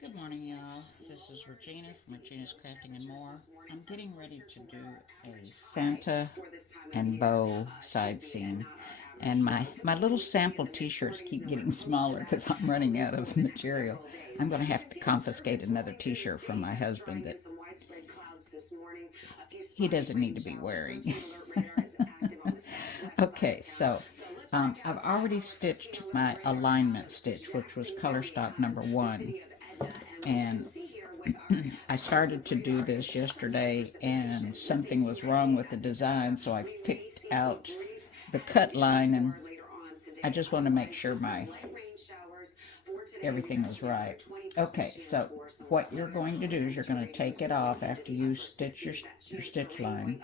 Good morning, y'all. This is Regina from Regina's Crafting and More. I'm getting ready to do a Santa and bow side seam. And my little sample t-shirts keep getting smaller because I'm running out of material. I'm going to have to confiscate another t-shirt from my husband that he doesn't need to be wearing. Okay, so I've already stitched my alignment stitch, which was color stock number 1. And I started to do this yesterday and something was wrong with the design, so I picked out the cut line, and I just want to make sure my everything is right. Okay, so what you're going to do is you're going to take it off after you stitch your stitch line,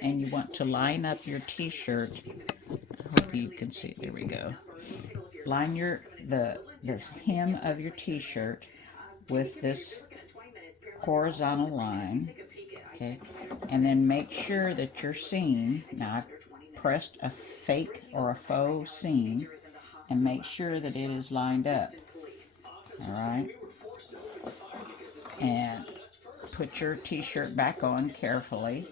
and you want to line up your t-shirt. Hopefully you can see. There we go. Line this hem of your t-shirt with this horizontal line, okay, and then make sure that your seam, now I've pressed a fake or a faux seam, and make sure that it is lined up. All right, and put your t-shirt back on carefully.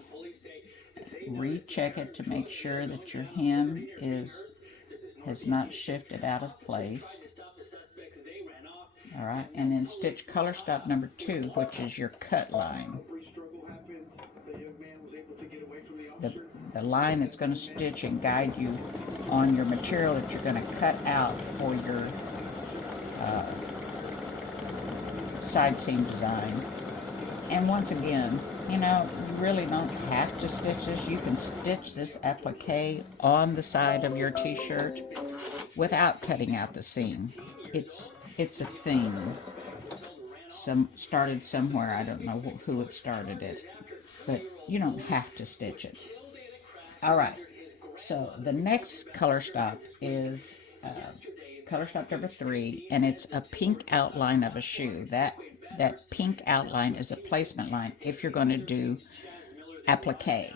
Recheck it to make sure that your hem has not shifted out of place. All right, and then stitch color stop number 2, which is your cut line. The line that's going to stitch and guide you on your material that you're going to cut out for your side seam design. And once again, you really don't have to stitch this. You can stitch this applique on the side of your t-shirt without cutting out the seam. It's a thing. Started somewhere. I don't know who had started it, but you don't have to stitch it. All right. So the next color stop is color stop number 3, and it's a pink outline of a shoe. That pink outline is a placement line if you're going to do applique.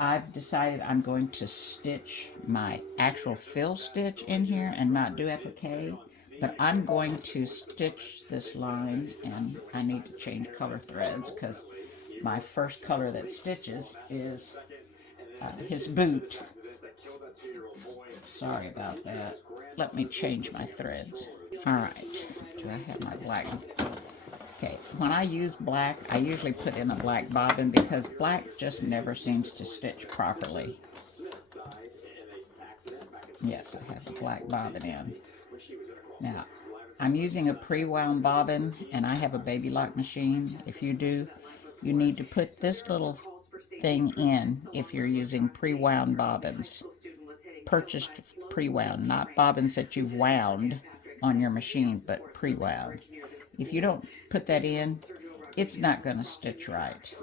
I've decided I'm going to stitch my actual fill stitch in here and not do applique, but I'm going to stitch this line, and I need to change color threads because my first color that stitches is his boot. Sorry about that. Let me change my threads. Alright, do I have my black? Okay, when I use black, I usually put in a black bobbin because black just never seems to stitch properly. Yes, I have a black bobbin in. Now, I'm using a pre-wound bobbin, and I have a baby lock machine. If you do, you need to put this little thing in if you're using pre-wound bobbins. Purchased pre-wound, not bobbins that you've wound on your machine, but pre-wound. If you don't put that in, it's not going to stitch right.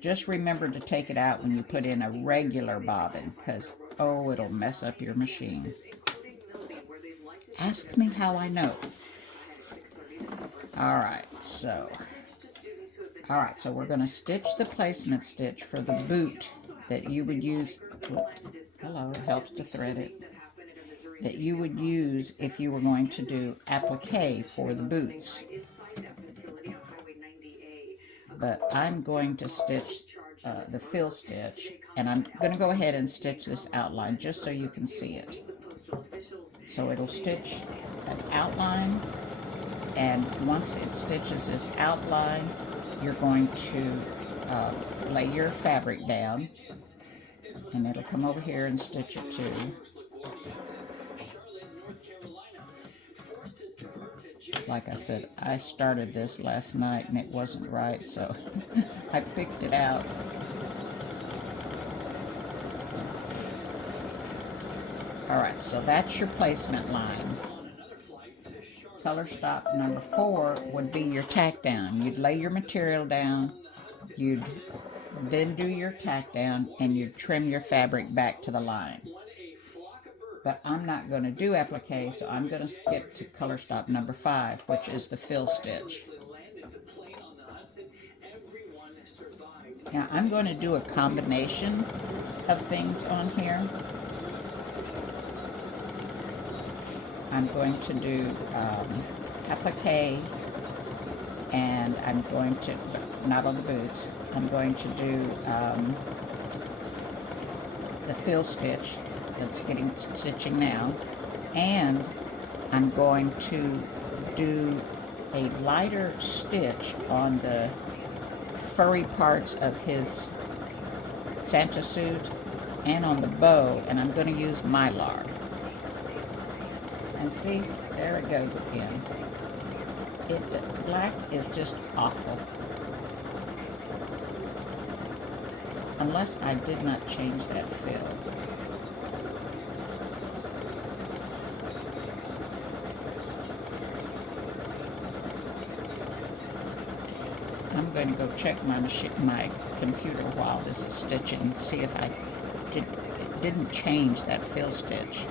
Just remember to take it out when you put in a regular bobbin, because, oh, it'll mess up your machine. Ask me how I know. Alright, so we're going to stitch the placement stitch for the boot that you would use. Hello, it helps to thread it. That you would use if you were going to do applique for the boots. But I'm going to stitch the fill stitch, and I'm going to go ahead and stitch this outline just so you can see it. So it'll stitch an outline, and once it stitches this outline, you're going to lay your fabric down, and it'll come over here and stitch it too. Like I said, I started this last night and it wasn't right, so I picked it out. Alright, so that's your placement line. Color stop number 4 would be your tack down. You'd lay your material down, you'd then do your tack down, and you'd trim your fabric back to the line. But I'm not going to do applique, so I'm going to skip to color stop number 5, which is the fill stitch. Now I'm going to do a combination of things on here. I'm going to do applique, and I'm going to, not on the boots, I'm going to do the fill stitch that's getting stitching now, and I'm going to do a lighter stitch on the furry parts of his Santa suit and on the bow, and I'm going to use mylar. And see, there it goes again. Black is just awful. Unless I did not change that fill. I'm going to go check my computer while this is stitching and see if it didn't change that fill stitch.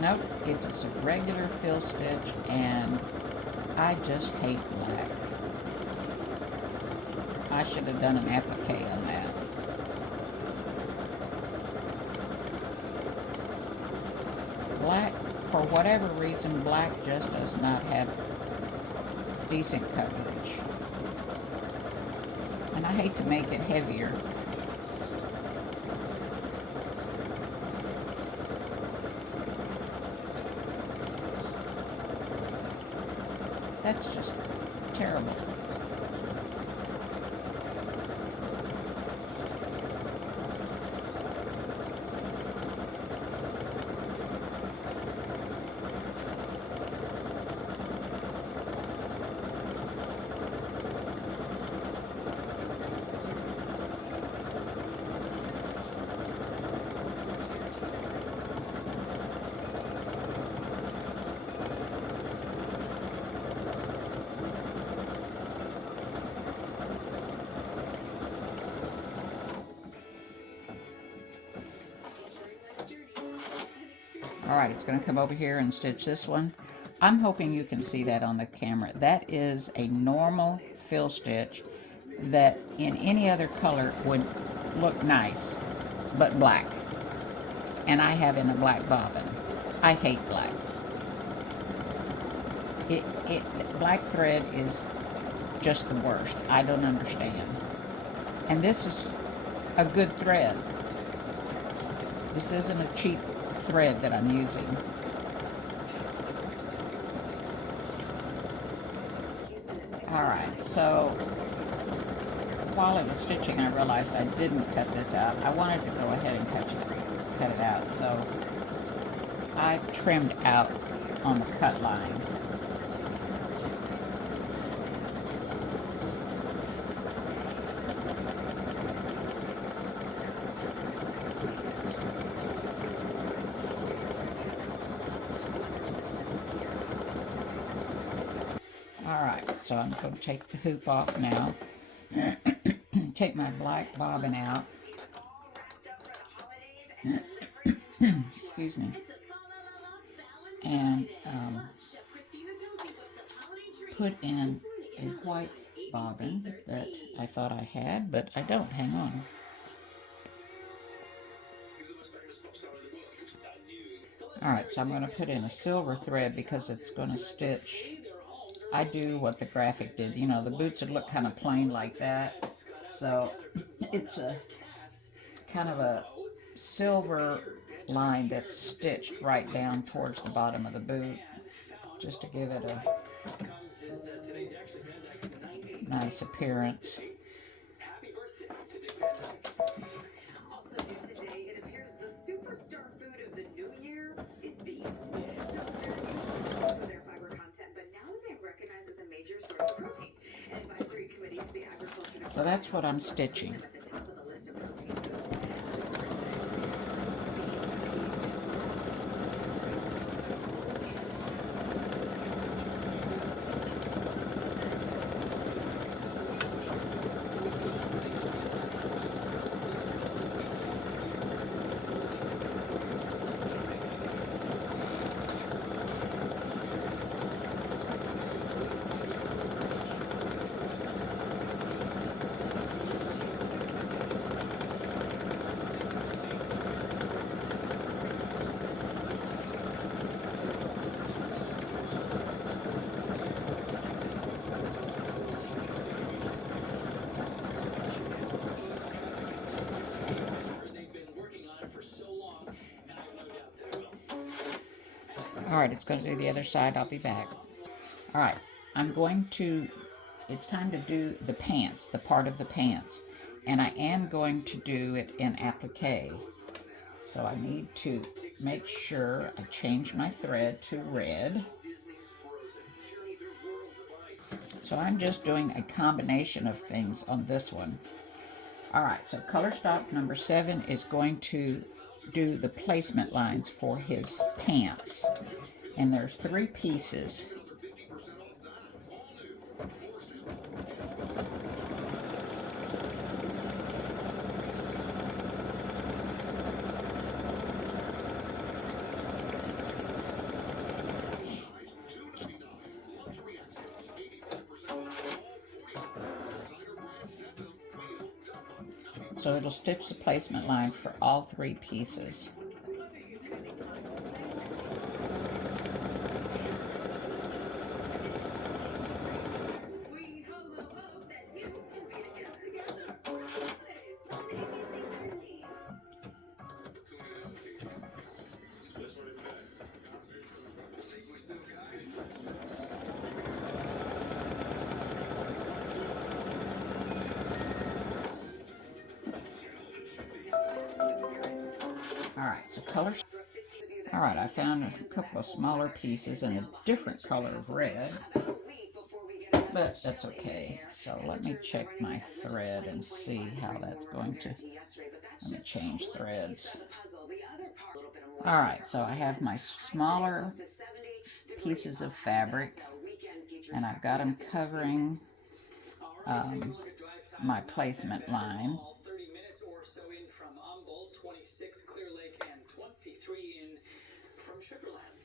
Nope, it's a regular fill stitch, and I just hate black. I should have done an applique on that. Black, for whatever reason, black just does not have decent coverage. And I hate to make it heavier. That's just terrible. Alright, it's going to come over here and stitch this one. I'm hoping you can see that on the camera. That is a normal fill stitch that in any other color would look nice, but black. And I have in a black bobbin. I hate black. Black thread is just the worst. I don't understand. And this is a good thread. This isn't a cheap thread that I'm using. Alright, so while I was stitching, I realized I didn't cut this out. I wanted to go ahead and cut it out, so I trimmed out on the cut line. Alright, so I'm going to take the hoop off now. Take my black bobbin out. Excuse me. And put in a white bobbin that I thought I had, but I don't. Hang on. Alright, so I'm going to put in a silver thread because it's going to stitch. I do what the graphic did. You know, the boots would look kind of plain like that. So it's a kind of a silver line that's stitched right down towards the bottom of the boot, just to give it a nice appearance. Also new today, it appears the superstar food of the new year is beets. So they're usually known for their fiber content, but now they're recognized as a major source of protein. An advisory committee to the agriculture. So that's what I'm stitching. At the top of the list of protein foods. right, it's going to do the other side. I'll be back. All right, it's time to do the pants, the part of the pants. And I am going to do it in applique. So I need to make sure I change my thread to red. So I'm just doing a combination of things on this one. All right, so color stop number 7 is going to do the placement lines for his pants. And there's 3 pieces. So it'll stitch the placement line for all 3 pieces. Alright, so colors. Alright, I found a couple of smaller pieces in a different color of red, but that's okay. So let me check my thread and see how that's going to, let me change threads. Alright, so I have my smaller pieces of fabric, and I've got them covering my placement line. 30 minutes or so in from Humboldt, 26 Clear Lake, and 23 in from Sugarland.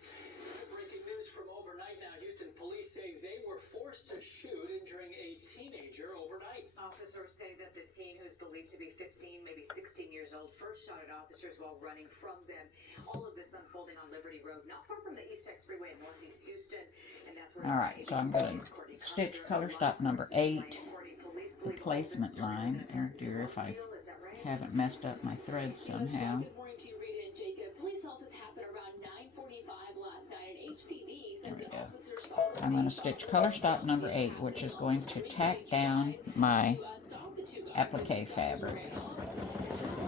Breaking news from overnight now. Houston police say they were forced to shoot, injuring a teenager overnight. Officers say that the teen, who's believed to be 15, maybe 16 years old, first shot at officers while running from them. All of this unfolding on Liberty Road, not far from the East Tex Freeway in Northeast Houston. And that's where. All right, so I'm going to stitch color stop number 8, the placement line. Oh dear, if I haven't messed up my thread somehow. Good morning to you, Rita and Jacob. Police tells us happened around 9:45 last night at HPD. There we go. I'm going to stitch color stop number 8, which is going to tack down my applique fabric.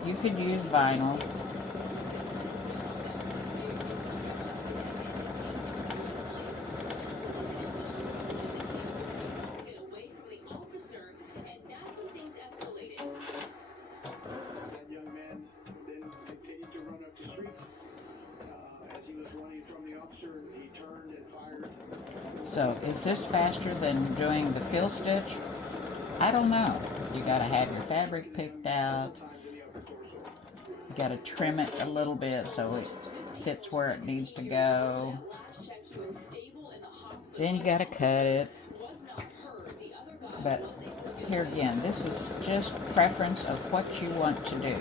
You could use vinyl. So, is this faster than doing the fill stitch? I don't know. You gotta have your fabric picked out. You gotta trim it a little bit so it fits where it needs to go. Then you gotta cut it. But here again, this is just preference of what you want to do.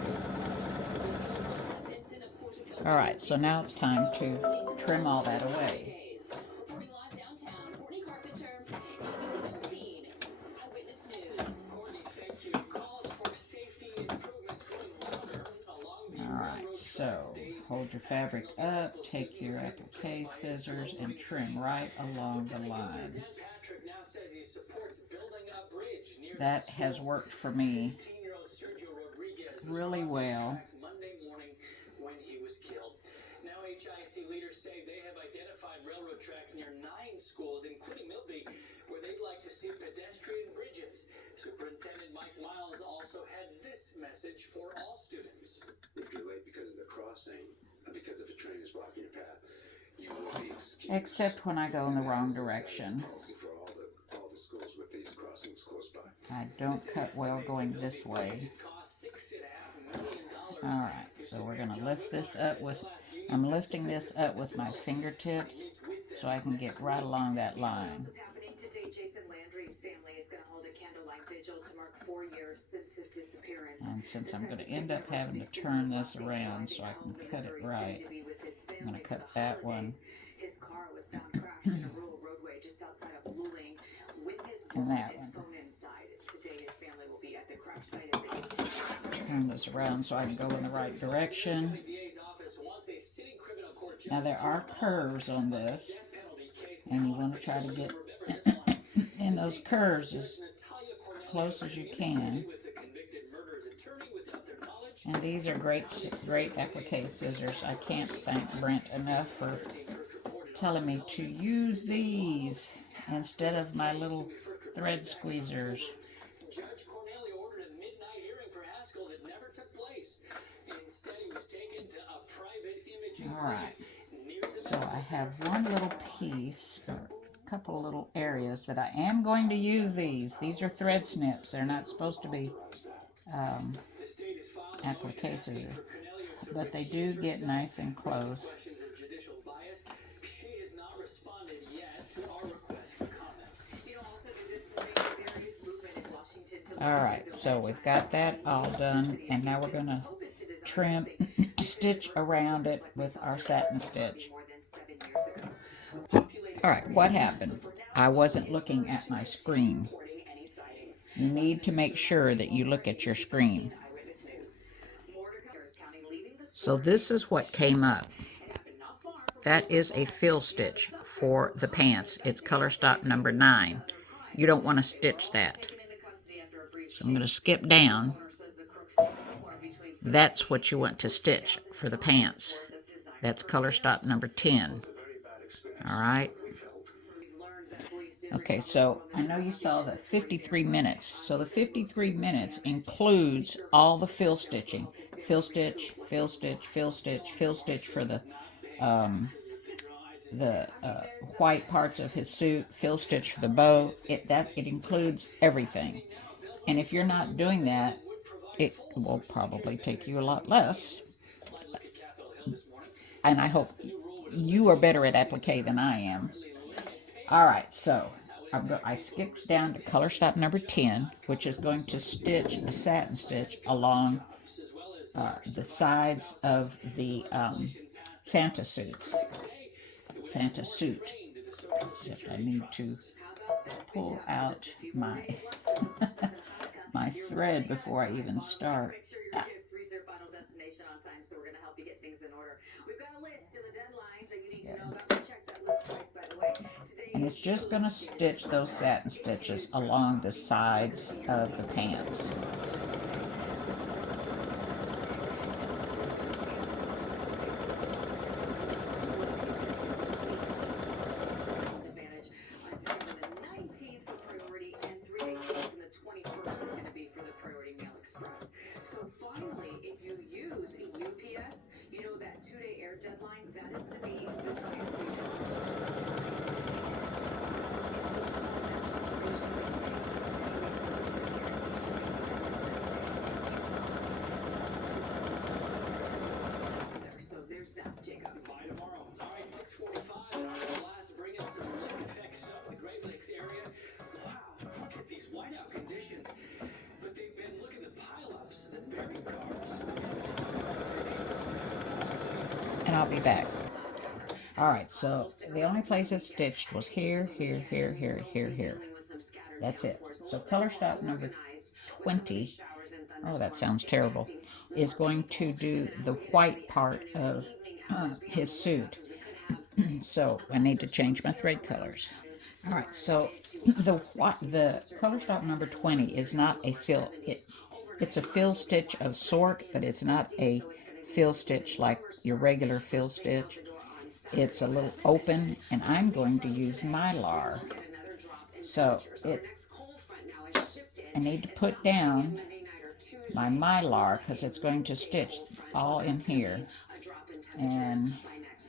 Alright, so now it's time to trim all that away. So, hold your fabric up, take your applique scissors, and trim right along the line. That has worked for me really well. Now HISD leaders say they have identified railroad tracks near 9 schools, including Milby, where they'd like to see pedestrian bridges. Superintendent Mike Miles also had this message for all students. If you're late because of the crossing, because if a train is blocking your path, you will be excused. Except when I go in the wrong direction. For all the schools with these crossings close by. I don't cut well going this way. Alright, so we're going to lift this up with, I'm lifting this up with my fingertips so I can get right along that line. And since I'm going to end up having to turn this around so I can cut it right, I'm going to cut that one and that one. Turn this around so I can go in the right direction. Now there are curves on this, and you want to try to get in those curves as close as you can. And these are great applique scissors. I can't thank Brent enough for telling me to use these instead of my little thread squeezers. Judge Cornelli ordered a midnight hearing for Haskell that never took place. Instead, he was taken to a private imaging All right. near the So I have one little piece, or a couple little areas that I am going to use these. These are thread snips. They're not supposed to be applique scissors, but they do get nice and close. questions of judicial bias. She has not responded yet to our request for comment. Also do this morning, Darius movement in Washington to All right, so we've got that all done, and now we're going to trim, stitch around it with our satin stitch. more than 7 years ago. All right, what happened? I wasn't looking at my screen. You need to make sure that you look at your screen. So this is what came up. That is a fill stitch for the pants. It's color stop number 9. You don't want to stitch that. So I'm going to skip down. That's what you want to stitch for the pants. That's color stop number 10. All right. Okay, so I know you saw the 53 minutes. So the 53 minutes includes all the fill stitching. Fill stitch, fill stitch, fill stitch, fill stitch for the white parts of his suit, fill stitch for the bow. It includes everything. And if you're not doing that, it will probably take you a lot less. And I hope you are better at applique than I am. All right, so I skipped down to color stop number 10, which is going to stitch a satin stitch along the sides of the Santa suits. Santa suit. Except I need to pull out my my thread before I even start. Make sure your gifts reach their final destination on time, so we're going to help you get things in order. We've got a list of the deadlines that you need to know about. We checked that list twice, by the way. Today And it's just going to stitch those satin stitches along the sides of the pants. advantage. Today the 19th for priority, and 3 days left, and the 21st is going to be for the Priority Mail Express. So finally, if you use a UPS, you know that 2-day air deadline, that is going to be the time to So there's that, Jacob. By tomorrow. All right, 6:45 in our class, bringing some lake effect stuff in the Great Lakes area. Wow, look at these whiteout conditions. But they've been, look at the pileups, the buried cars. And I'll be back. All right, so the only place it's stitched was here, here, here, here, here, here. That's it. So color stop number 20, oh, that sounds terrible, is going to do the white part of his suit. So I need to change my thread colors. All right, so the color stop number 20 is not a fill. It's a fill stitch of sort, but it's not a fill stitch like your regular fill stitch. It's a little open, and I'm going to use mylar. So I need to put down my mylar because it's going to stitch all in here. And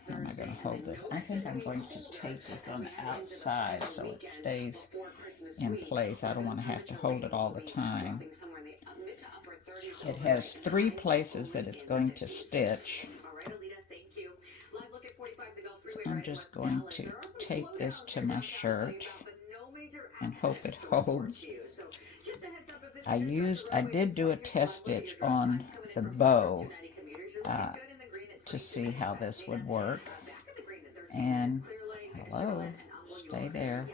how am I going to hold this? I think I'm going to tape this on the outside so it stays in place. I don't want to have to hold it all the time. It has 3 places that it's going to stitch. So I'm just going to tape this to my shirt and hope it holds. I did do a test stitch on the bow to see how this would work. And hello, stay there.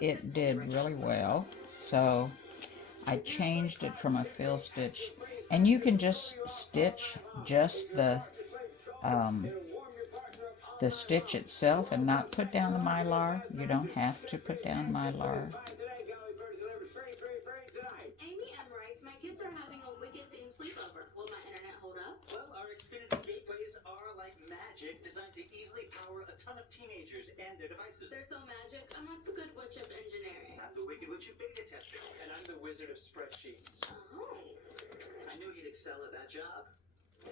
It did really well. So I changed it from a fill stitch, and you can just stitch just the the stitch itself and not put down the mylar. You don't have to put down mylar. Amy M. writes, my kids are having a wicked themed sleepover. Will my internet hold up? Well, our Xfinity gateways are like magic, designed to easily power a ton of teenagers and their devices. They're so magic. I'm not the good witch of engineering. I'm the Wicked Witch of beta testing. And I'm the wizard of spreadsheets. Oh. I knew he'd excel at that job.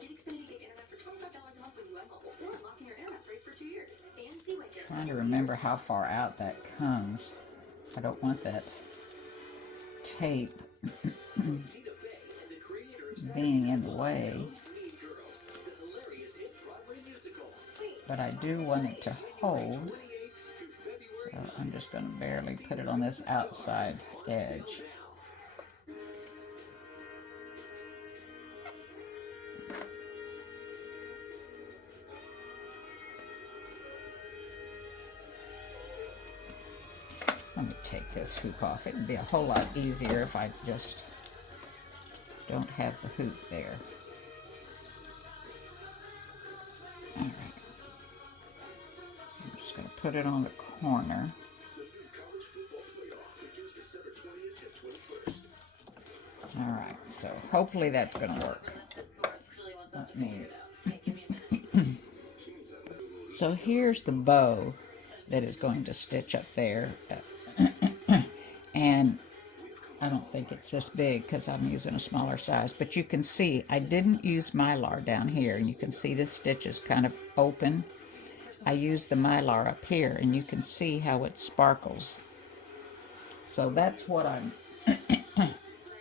Get Xfinity Gig internet for $25 a month when you add mobile. Or unlocking your internet rates for 2 years. And see what you're Trying to remember how far out that comes. I don't want that tape Tina Fey and the creator of being in the way, Mean Girls, the hilarious hit Broadway musical. but I do want it to hold. 28th to February So I'm just going to barely put it on this outside edge. now. Let me take this hoop off. It would be a whole lot easier if I just don't have the hoop there. All right. I'm just going to put it on the corner. The new college football playoff begins December 20th and 21st. All right. So hopefully that's going to work. Let me. So here's the bow that is going to stitch up there. And I don't think it's this big because I'm using a smaller size, but you can see I didn't use mylar down here, and you can see this stitch is kind of open. I used the mylar up here, and you can see how it sparkles. So that's what I'm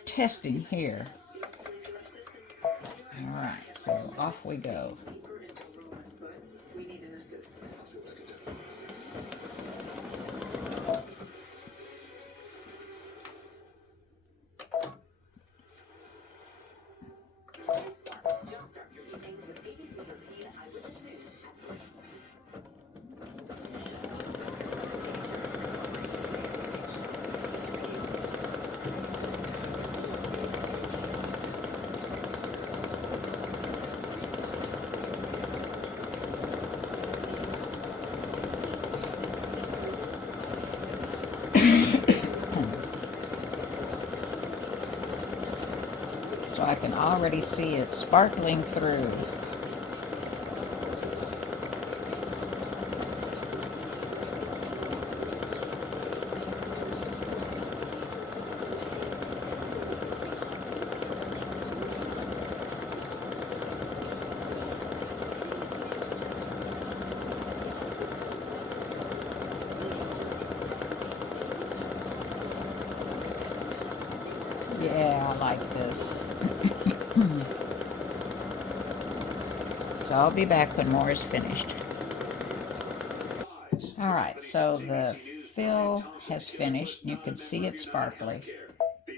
testing here. All right, so off we go. We need an assist. Jumpstart your evenings with ABC 13 Eyewitness News at 3. So I can already see it sparkling through. Yeah, I like this. So I'll be back when more is finished. All right, so the fill has finished. You can see it sparkly.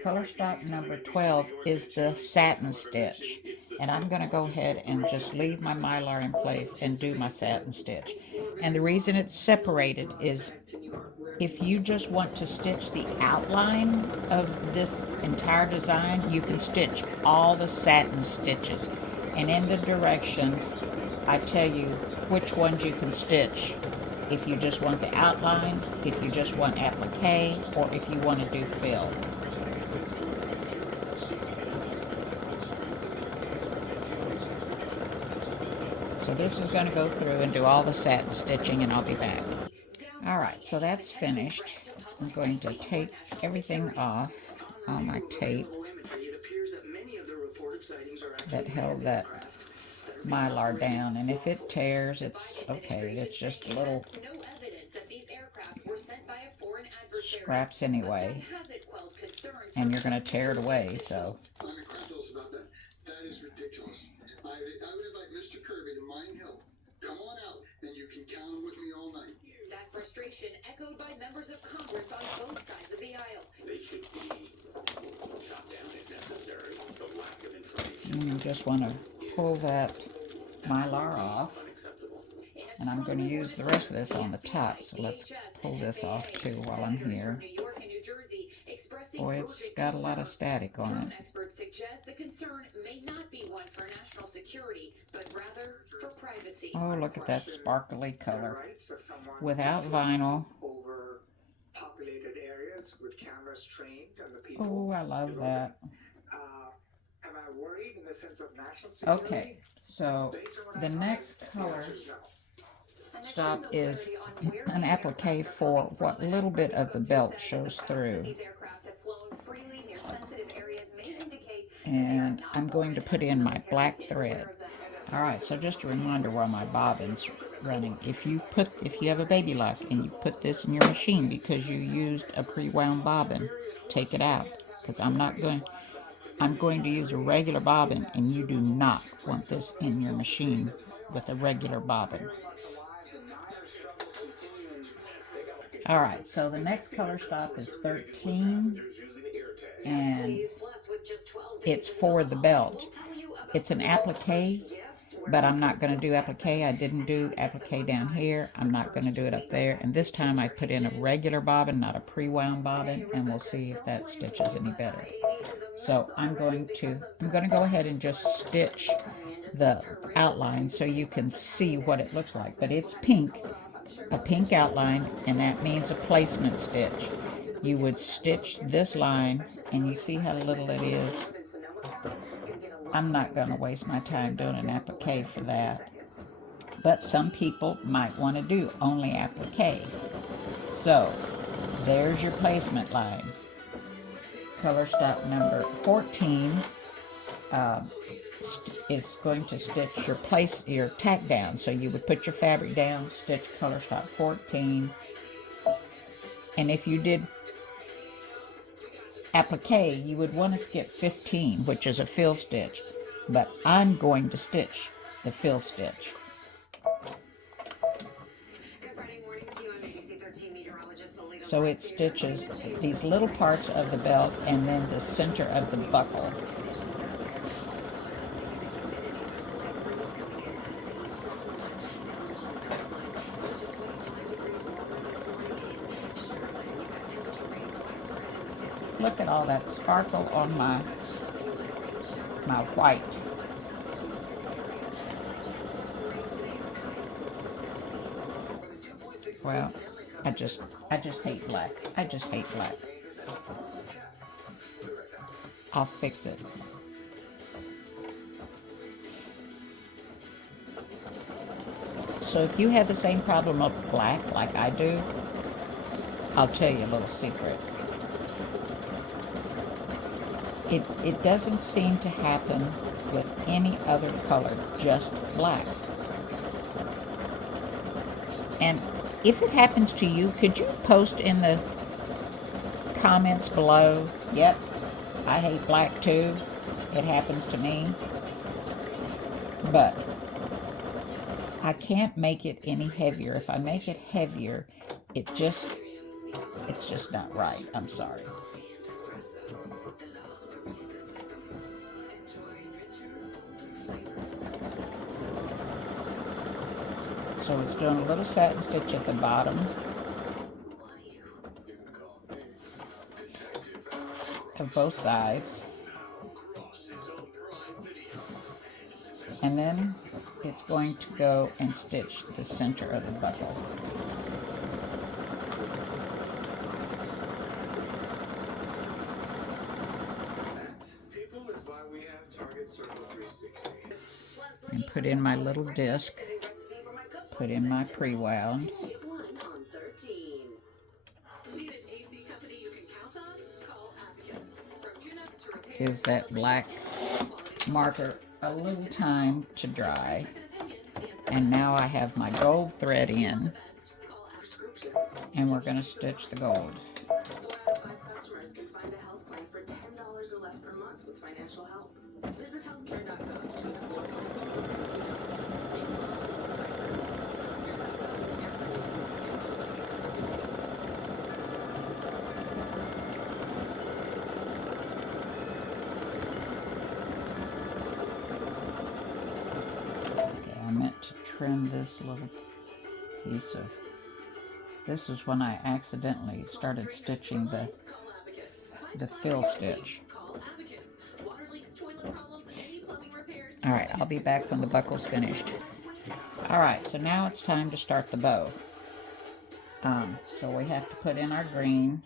Color stock number 12 is the satin stitch. And I'm going to go ahead and just leave my mylar in place and do my satin stitch. And the reason it's separated is if you just want to stitch the outline of this entire design, you can stitch all the satin stitches. And in the directions, I tell you which ones you can stitch. If you just want the outline, if you just want applique, or if you want to do fill. So this is going to go through and do all the satin stitching, and I'll be back. Alright, so that's finished. I'm going to take everything off on my tape that held that mylar down, and if it tears, it's okay. It's just a little scraps anyway, and you're going to tear it away, so. That is ridiculous. I would invite Mr. Kirby to Mine Hill. Come on out, and you can count with me all night. That frustration echoed by members of Congress on both sides of the aisle. They should be shot down if necessary. The lack of information. And you just want to pull that mylar off, and I'm going to use the rest of this on the top, so let's pull this off too while I'm here. New York and New Jersey expressed Boy, it's got a lot of static on it. Drone experts suggest the concern may not be one for national security, but rather for privacy. Oh, look at that sparkly color. Rights of someone Without vinyl. over populated areas with cameras trained on the people. Oh, I love that. Am I worried in the sense of national security? Okay, so the next color stop is an applique for what little bit of the belt shows through. And I'm going to put in my black thread. Alright, so just a reminder while my bobbin's running, if you have a baby lock and you put this in your machine because you used a pre-wound bobbin, take it out, because I'm going to use a regular bobbin, and you do not want this in your machine with a regular bobbin. Alright, so the next color stop is 13, and it's for the belt. It's an applique, but I'm not going to do applique. I didn't do applique down here. I'm not going to do it up there. And this time I put in a regular bobbin, not a pre-wound bobbin, and we'll see if that stitches any better. So I'm going to go ahead and just stitch the outline so you can see what it looks like. But it's pink, a pink outline, and that means a placement stitch. You would stitch this line, and you see how little it is. I'm not going to waste my time doing an applique for that. But some people might want to do only applique. So, there's your placement line. Color stop number 14 is going to stitch your tack down. So you would put your fabric down, stitch color stop 14. And if you did applique, you would want to skip 15, which is a fill stitch, but I'm going to stitch the fill stitch. So it stitches these little parts of the belt and then the center of the buckle. Look at all that sparkle on my white. Well, I just hate black. I just hate black. I'll fix it. So if you have the same problem of black like I do, I'll tell you a little secret. It doesn't seem to happen with any other color, just black. And if it happens to you, could you post in the comments below, yep, I hate black too, it happens to me. But I can't make it any heavier. If I make it heavier, it's just not right. I'm sorry. So it's doing a little satin stitch at the bottom. Of both sides. And then it's going to go and stitch the center of the buckle. And put in my little disc. Put in my pre-wound. Gives that black marker a little time to dry. And now I have my gold thread in. And we're going to stitch the gold. Customers can find a health plan for $10 or less per month with financial help. Visit healthcare.gov to explore I meant to trim this little piece of, this is when I accidentally started stitching the the fill stitch. Call Abacus. Water leaks, toilet problems, any plumbing repairs. All right, I'll be back when the buckle's finished. All right, so now it's time to start the bow. So we have to put in our green.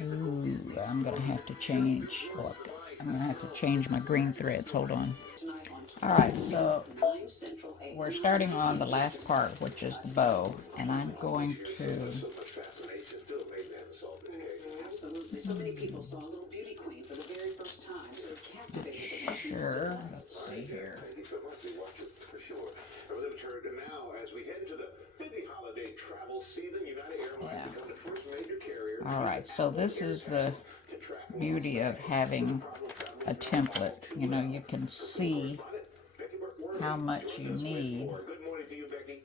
Ooh, I'm gonna have to change. Look, I'm gonna have to change my green threads. Hold on. All right, so we're starting on the last part, which is the bow, and I'm going to. Absolutely. So many people saw a little beauty queen for the very first time, so it captivated them. Sure. Let's see here. Thank you so much. We watch it for sure. And we're going to turn to now as we head into the busy holiday travel season. United Airlines become the first major carrier. All right, so this is the beauty of having a template. You know, you can see how much you need. Good morning to you, Becky.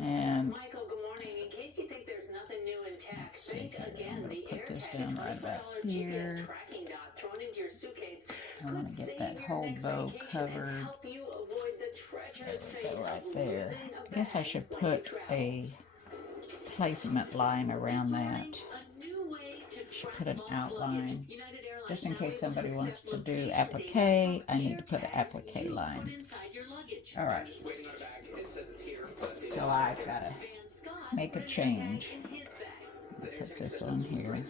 And Michael, good morning. In case you think there's nothing new in tech, think again. The put this AirTag down right back $24 here. GPS tracking dot thrown into your suitcase I want to could get save that your whole next bow vacation and covered. help you avoid the treacherous fate Go right of there. losing a I guess I bag should when put you travel. a placement line around that. A new way to track Put an lost outline. luggage. United Airlines Just in now case able somebody to wants accept to do location applique, data I need to put an AirTags applique you line. put inside your luggage. All right. Just waiting on a bag. It says it's here, but it's So I've got to Van Scott make a put an change. AirTag in his bag. Put this on here.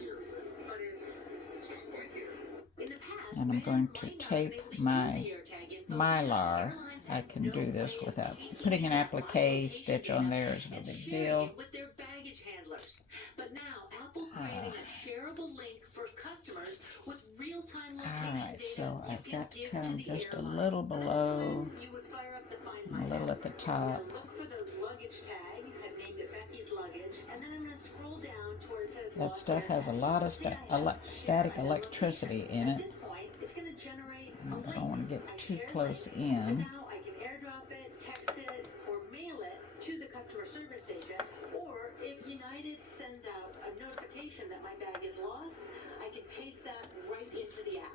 but it's not quite here. In the past, And I'm going to fans might not tape have been able to my use the AirTag info mylar. because airlines I had can no do this way without of putting an sharing applique stitch on there is no and big sharing deal. it with their baggage handlers. But now Apple creating a shareable link for customers with real-time location Alright, data so you I've can got to give come the just a airline. little below You would fire up the Find and My a little at the top. Look for the luggage tag. I've named it Becky's luggage. And then I'm going to scroll down to where it says That stuff has a lot of static electricity in At it. this point, it's going to generate a I link. don't want to get I too share close that link. And in. now I can airdrop it, text it, or mail it to the customer service agent. Or if United sends out a notification that my bag is lost, I can paste that right into the app.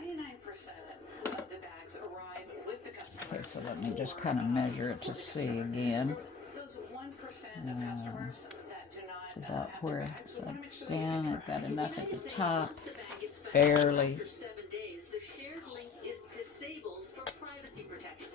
99% of the bags arrive with the customer. Okay, so let me just kind of measure it to see again. Those 1% of customers that do not It's about have where their bags, it's we want to like make sure they down. get I've got tracked. enough at the United top, once the bag is found, barely. after 7 days, the shared link is disabled for privacy protection.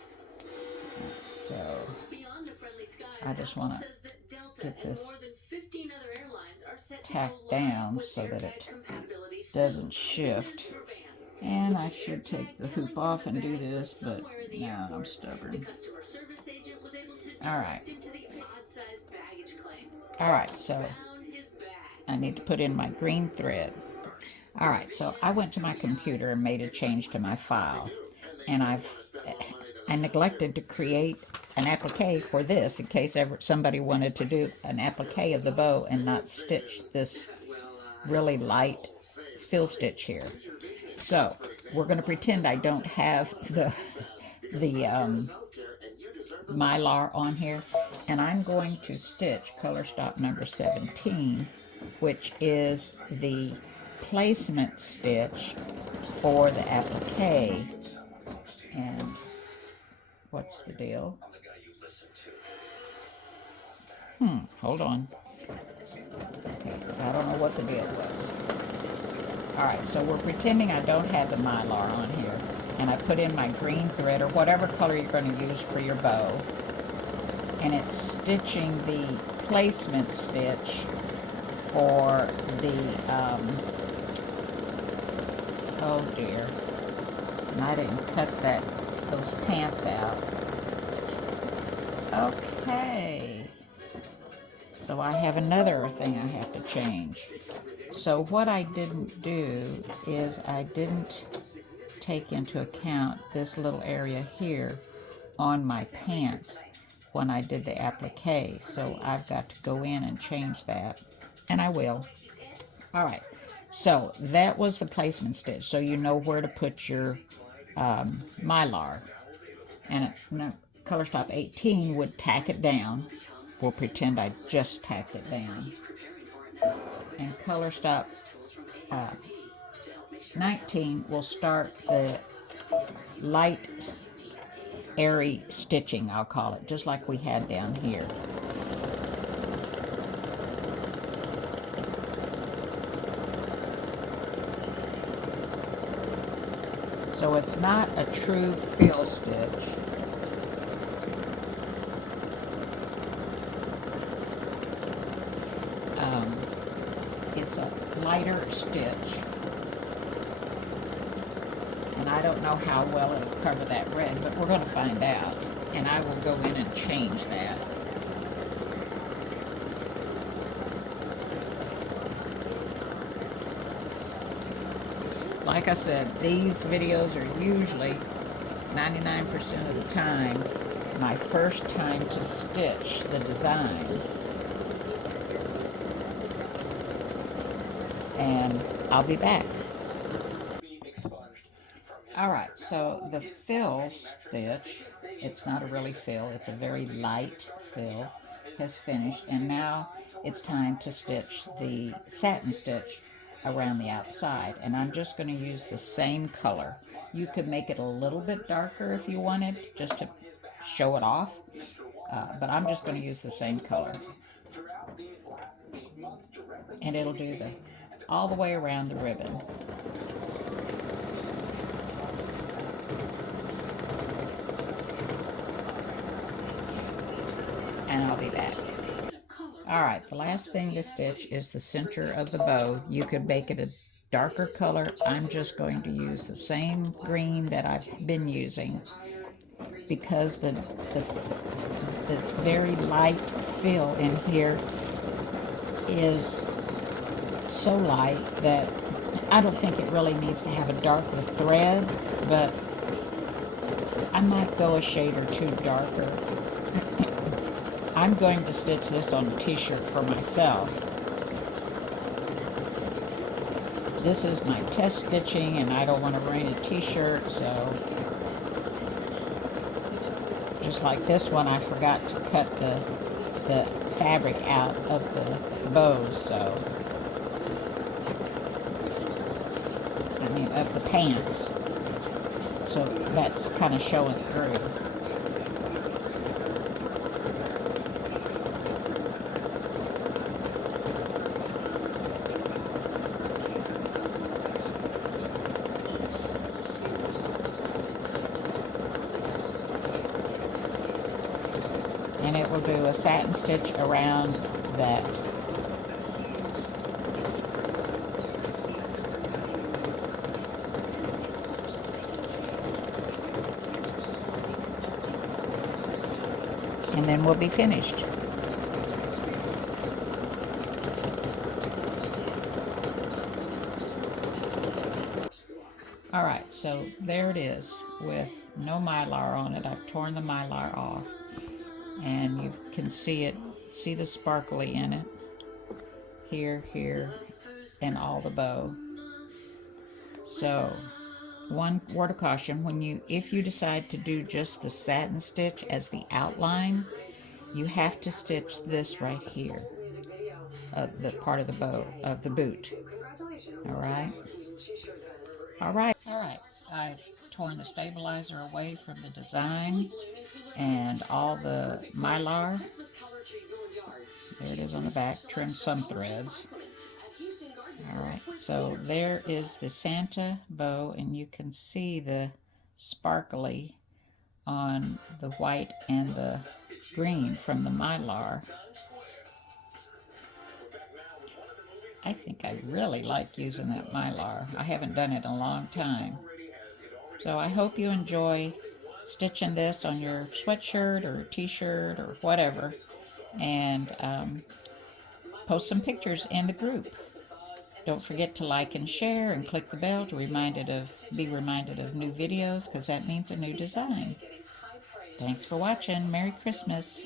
So Beyond the friendly skies, I just Apple wanna says that Delta get and this more than 15 other airlines are set to tacked go live down with so that AirTag it compatibility soon. doesn't Good shift. news for Van. And I should take the hoop off and do this, but Somewhere in the no, airport, I'm The stubborn. customer service agent was able to All right. direct him to the odd-sized baggage claim. All right, so Found his bag. I need to put in my green thread. All right, so I went to my computer and made a change to my file. And I neglected to create an applique for this in case ever somebody wanted to do an applique of the bow and not stitch this really light fill stitch here. So we're going to pretend I don't have the mylar on here, and I'm going to stitch color stop number 17, which is the placement stitch for the applique. And what's the deal? I'm the guy you listen to. Hold on. I don't know what the deal was. Alright, so we're pretending I don't have the mylar on here. And I put in my green thread, or whatever color you're going to use for your bow. And it's stitching the placement stitch for the, oh dear. And I didn't cut those pants out. Okay. So I have another thing I have to change. So what I didn't do is I didn't take into account this little area here on my pants when I did the applique. So I've got to go in and change that. And I will. Alright. So that was the placement stitch. So you know where to put your mylar. And color stop 18 would tack it down. We'll pretend I just tacked it down. And color stop 19 will start the light airy stitching, I'll call it, just like we had down here. So it's not a true fill stitch. It's a lighter stitch. And I don't know how well it'll cover that red, but we're going to find out. And I will go in and change that. Like I said, these videos are usually 99% of the time my first time to stitch the design. And I'll be back. Alright, so the fill stitch, it's not a really fill, it's a very light fill, has finished, and now it's time to stitch the satin stitch around the outside. And I'm just going to use the same color. You could make it a little bit darker if you wanted, just to show it off, but I'm just going to use the same color. And it'll do all the way around the ribbon. And I'll be back. Alright, the last thing to stitch is the center of the bow. You could make it a darker color. I'm just going to use the same green that I've been using, because the very light fill in here is so light that I don't think it really needs to have a darker thread, but I might go a shade or two darker. I'm going to stitch this on a t-shirt for myself. This is my test stitching, and I don't want to ruin a t-shirt, so just like this one, I forgot to cut the fabric out of the bows, so I mean of the pants, so that's kind of showing through. And it will do a satin stitch around that. And then we'll be finished. Alright, so there it is with no mylar on it. I've torn the mylar off. And you can see the sparkly in it, here, and all the bow. So, one word of caution, if you decide to do just the satin stitch as the outline, you have to stitch this right here, the part of the bow, of the boot. Alright? Alright, I've torn the stabilizer away from the design and all the mylar. There it is on the back, trimmed some threads. Alright, so there is the Santa bow, and you can see the sparkly on the white and the green from the mylar. I think I really like using that mylar. I haven't done it in a long time. So I hope you enjoy stitching this on your sweatshirt or t-shirt or whatever. And post some pictures in the group. Don't forget to like and share and click the bell to be reminded of new videos, because that means a new design. Thanks for watching. Merry Christmas.